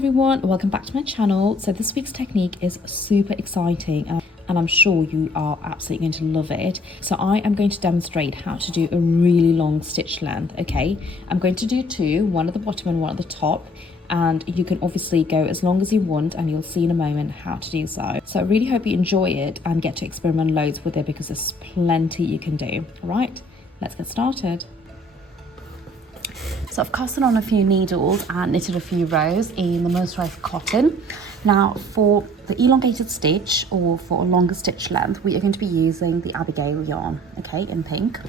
everyone, welcome back to my channel. So this week's technique is super exciting and I'm sure you are absolutely going to love it. So I am going to demonstrate how to do a really long stitch length. Okay, I'm going to do two, one at the bottom and one at the top, and you can obviously go as long as you want, and you'll see in a moment how to do so. So I really hope you enjoy it and get to experiment loads with it, because there's plenty you can do. All right, let's get started. So I've casted on a few needles and knitted a few rows in the moisturized cotton. Now for the elongated stitch, or for a longer stitch length, we are going to be using the Abigail yarn, okay, in pink,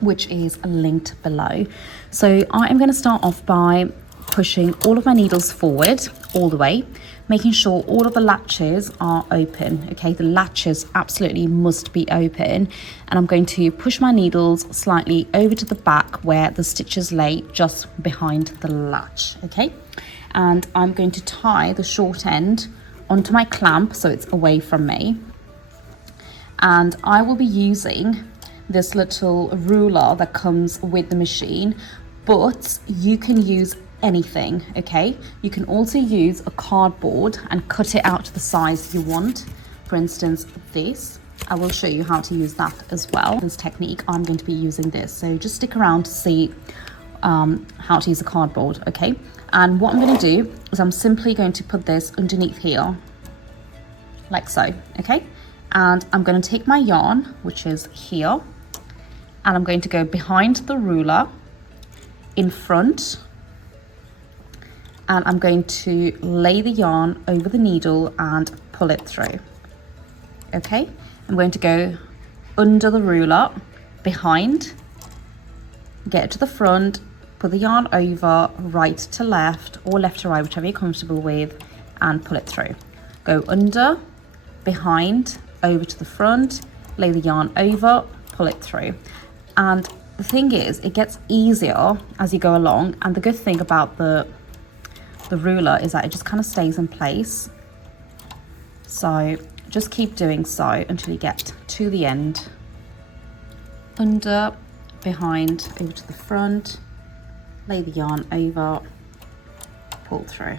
which is linked below. So I am going to start off by pushing all of my needles forward all the way, making sure all of the latches are open. Okay, the latches absolutely must be open, and I'm going to push my needles slightly over to the back where the stitches lay, just behind the latch. Okay, and I'm going to tie the short end onto my clamp so it's away from me, and I will be using this little ruler that comes with the machine, but you can use anything. Okay, you can also use a cardboard and cut it out to the size you want. For instance, this, I will show you how to use that as well. This technique, I'm going to be using this, so just stick around to see how to use a cardboard. Okay, and what I'm going to do is I'm simply going to put this underneath here like so. Okay, and I'm going to take my yarn, which is here, and I'm going to go behind the ruler in front, and I'm going to lay the yarn over the needle and pull it through. Okay, I'm going to go under the ruler, behind, get it to the front, put the yarn over, right to left or left to right, whichever you're comfortable with, and pull it through. Go under, behind, over to the front, lay the yarn over, pull it through. And the thing is, it gets easier as you go along, and the good thing about the ruler is that it just kind of stays in place. So just keep doing so until you get to the end. Under, behind, over to the front, lay the yarn over, pull through.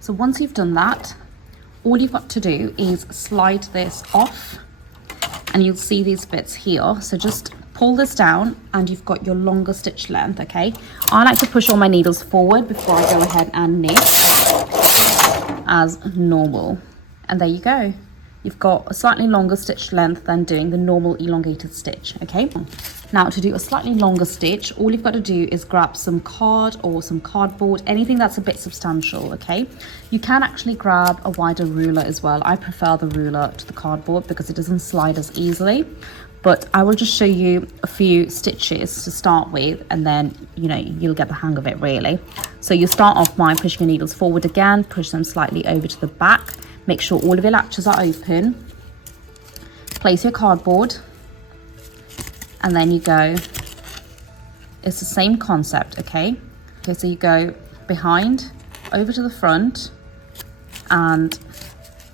So once you've done that, all you've got to do is slide this off, and you'll see these bits here. So just pull this down and you've got your longer stitch length. Okay, I like to push all my needles forward before I go ahead and knit as normal. And there you go. You've got a slightly longer stitch length than doing the normal elongated stitch. Okay, now to do a slightly longer stitch, all you've got to do is grab some card or some cardboard, anything that's a bit substantial. Okay, you can actually grab a wider ruler as well. I prefer the ruler to the cardboard because it doesn't slide as easily, but I will just show you a few stitches to start with, and then you'll get the hang of it really. So you start off by pushing your needles forward again, push them slightly over to the back. Make sure all of your latches are open. Place your cardboard, and then you go, it's the same concept. Okay, so you go behind, over to the front, and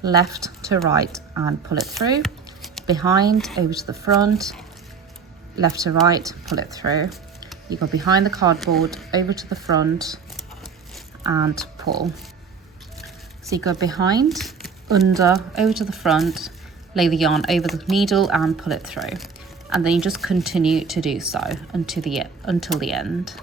left to right, and pull it through. Behind, over to the front, left to right, pull it through. You go behind the cardboard, over to the front, and pull. So you go behind, under, over to the front, lay the yarn over the needle and pull it through, and then you just continue to do so until the end.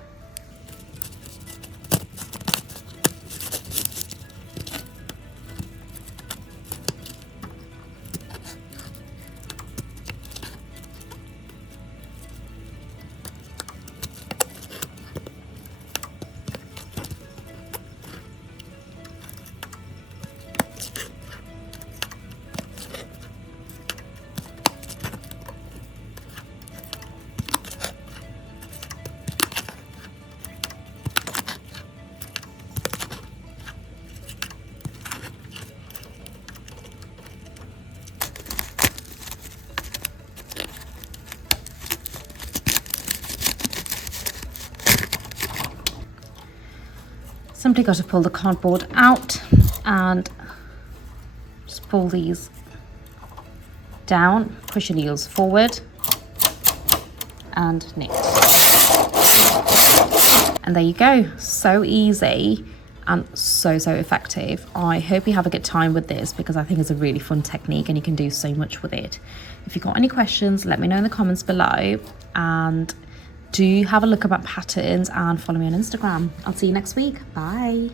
Simply got to pull the cardboard out and just pull these down, push your needles forward and knit. And there you go, so easy and so effective. I hope you have a good time with this because I think it's a really fun technique and you can do so much with it. If you've got any questions, let me know in the comments below, and do have a look at patterns and follow me on Instagram. I'll see you next week. Bye.